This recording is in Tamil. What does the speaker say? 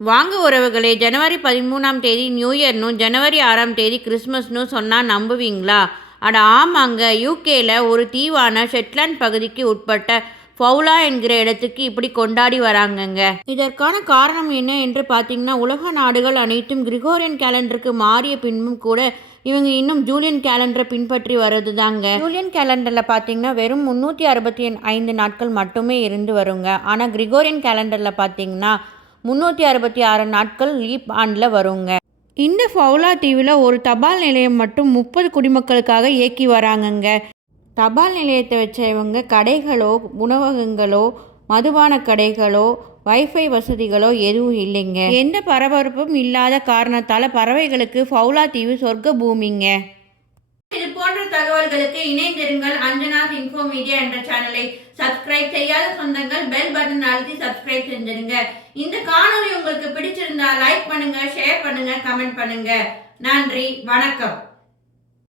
வாங்க உறவுகளே ஜனவரி பதிமூணாம் தேதி நியூ இயர்னும் ஜனவரி ஆறாம் தேதி கிறிஸ்மஸ்னு சொன்னால் நம்புவீங்களா? அட ஆமாங்க யூகேல ஒரு தீவான ஷெட்லாண்ட் பகுதிக்கு உட்பட்ட ஃபவுலா என்கிற இடத்துக்கு இப்படி கொண்டாடி வராங்கங்க. இதற்கான காரணம் என்ன என்று பார்த்தீங்கன்னா உலக நாடுகள் அனைத்தும் கிரிகோரியன் கேலண்டருக்கு மாறிய பின்பும் கூட இவங்க இன்னும் ஜூலியன் கேலண்டரை பின்பற்றி வர்றது தாங்க ஜூலியன் கேலண்டரில் பார்த்தீங்கன்னா வெறும் முந்நூற்றி அறுபத்தி ஐந்து நாட்கள் மட்டுமே இருந்து வருங்க. ஆனால் கிரிகோரியன் கேலண்டரில் பார்த்தீங்கன்னா முந்நூற்றி அறுபத்தி ஆறு நாட்கள் லீப் ஆண்டில் வருங்க. இந்த ஃபவுலா தீவில் ஒரு தபால் நிலையம் மட்டும் முப்பது குடிமக்களுக்காக இயக்கி வராங்கங்க. தபால் நிலையத்தை வச்ச இவங்க கடைகளோ உணவகங்களோ மதுபான கடைகளோ வைஃபை வசதிகளோ எதுவும் இல்லைங்க. எந்த பரபரப்பும் இல்லாத காரணத்தால் பறவைகளுக்கு ஃபவுலா தீவு சொர்க்க பூமிங்க. இது போன்ற தகவல்களுக்கு இணைந்திருங்கள் அஞ்சனாஸ் இன்ஃபோ மீடியா என்ற சேனலை சப்ஸ்கிரைப் செய்யாத சொந்தங்கள் பெல் பட்டன் அழுத்தி சப்ஸ்கிரைப் செஞ்சிருங்க. இந்த காணொலி உங்களுக்கு பிடிச்சிருந்தா லைக் பண்ணுங்க ஷேர் பண்ணுங்க கமெண்ட் பண்ணுங்க. நன்றி வணக்கம்.